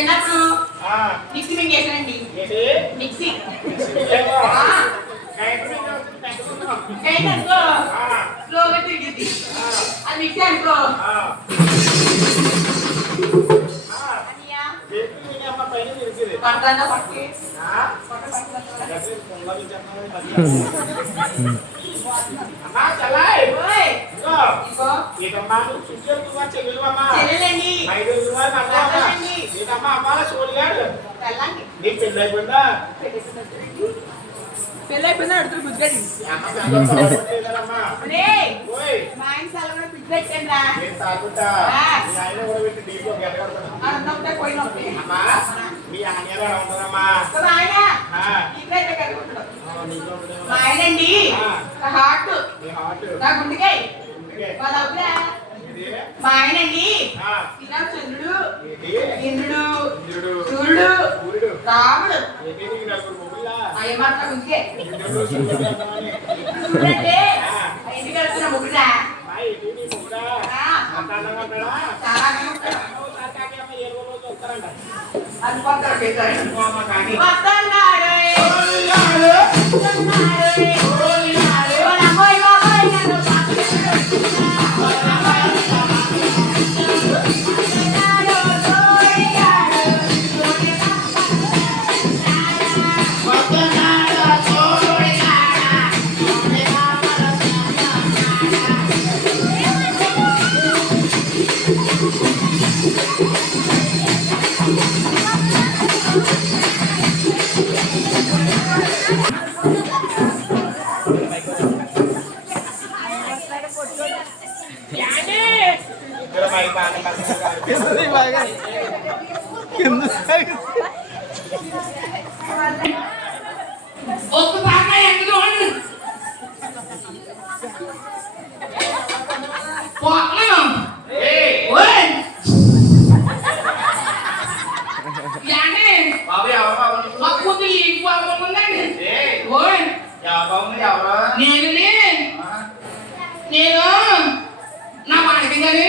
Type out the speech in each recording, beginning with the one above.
చిన్నప్పుడు mixie మింగేసానండి. Mixie స్లోగా తిరిగింది. అది మిక్సీ అనుకో. పడతానా పట్టి పెళ్ళైపోయిందా అడుగుతారు బుద్ధిగాడి. మా ఆయన సలహా పిచ్చి పెట్టండి పోయిన మా ఆయనండి హార్ట్ నా గుండెకాయ వాళ్ళ మా ఆయనండి శ్రీరామచంద్రుడు ఇంద్రుడు సూర్యుడు రాముడు అయ్య మాత్రం గుండెకే చూడండి ఇంటికి వెళ్తున్న ముగ్గురా నేను నా వాడికి కానీ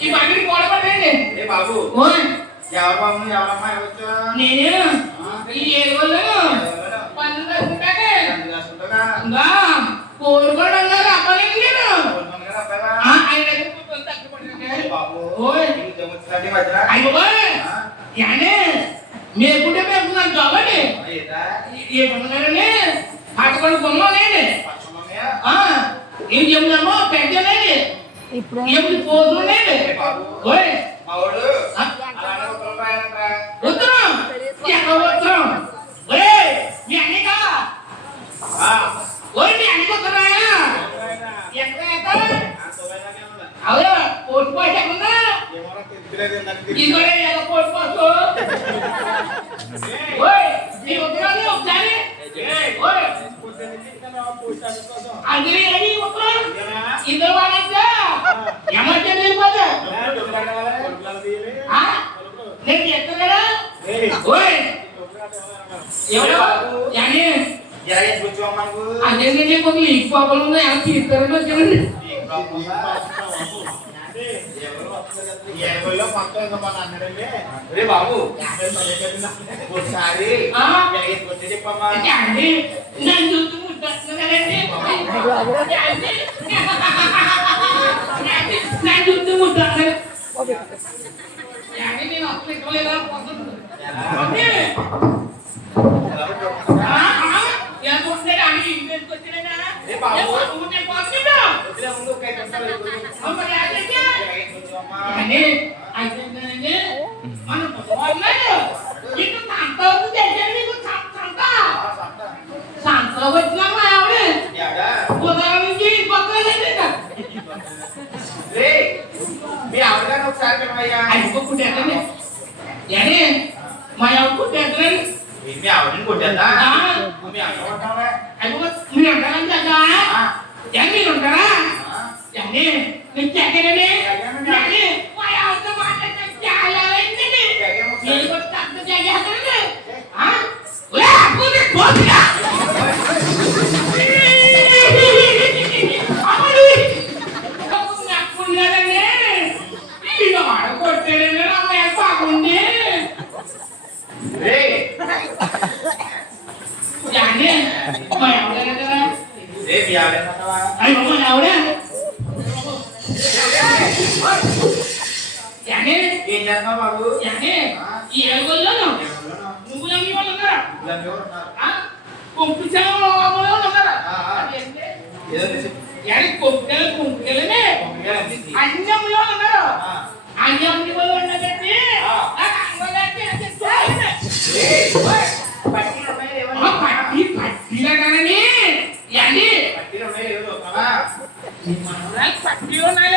ఈ బండిని కూడబడండి బాబు. నేను ఈ ఏడుగోళ్ళు పన్ను కోరుకోవడం అన్నారు అవ్వలేదు. నేను మేపుంటే మేపుకున్నాను కాబట్టి ఏమన్నారని పట్టుకొని కొన్నానండి. ఏం చెప్తున్నామో పెట్టానండి. ఇప్పుడు పోతుండండి ఉత్తరం ఎక్కడ ఉత్తరం మీ అన్నగా మీ అన్నకి ఉత్తరం ఎక్కడ అవునా పోటు పోటీ ఎక్కడుందా ఇదిగోనే పోటు పోటు మీ ఉత్తరాలు ఒకసారి అందులో ఏది ఉత్తరం ఇద్దరు వాళ్ళంటే ఎమర్జెన్సీ వెళ్ళిపోతా నేను చెప్తున్నాడా అదేంటంటే కొంచెం ఈ పాపలు ఉన్నాయి ఎలా తీస్తారని వచ్చానండి. బాబు నన్ను చూస్తూ ముద్దండి నన్ను చూస్తూ ముద్దండి నేను అసలు ఇవ్వలేదా మా ఆవిడని కొట్టేద్దా మీరు ఉంటారని కదా మీరు ఉంటారా మీకు చెక్కనండి మా ఆవిడతో మాట్లాడితే చాలా మీరు కూడా తక్కువ చేసేస్తారండి కొట్టాడండి బాగుంది చేస్తున్నావు బాబు? అంటే ఈ ఏడుగోళ్ళను నువ్వు నమ్మి వాళ్ళు ఉన్నారా? పంపించాము ఉన్నారా? కుంకులనే అన్యములో ఉన్నారు. అన్యములో ఉన్నదండి పట్టిలగానని అని పట్టి ఉన్నాయి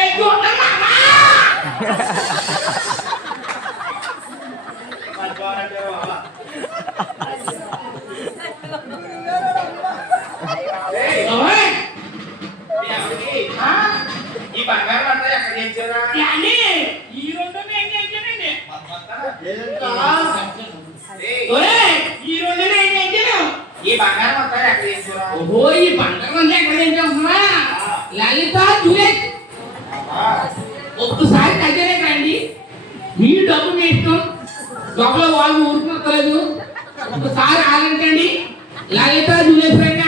ఈ బంగారం అంతా ఎక్కడ చేయించారా? ఈ రెండు నేను చేయించానండి. ఈ రెండు నేను చేయించాను. ఈ బంగారం అంతా ఎక్కడ చేయించారా? ఓహో ఈ బంగారం అంతా ఎక్కడ చేయించామా? లలిత జూలెట్ ఒక్కసారి దగ్గరే రండి. మీ డబ్బు మీ ఇష్టం. డబ్బులో వాళ్ళు ఊరుకునక్కలేదు. ఒకసారి ఆలంటండి. లలిత జూలెట్ రండి.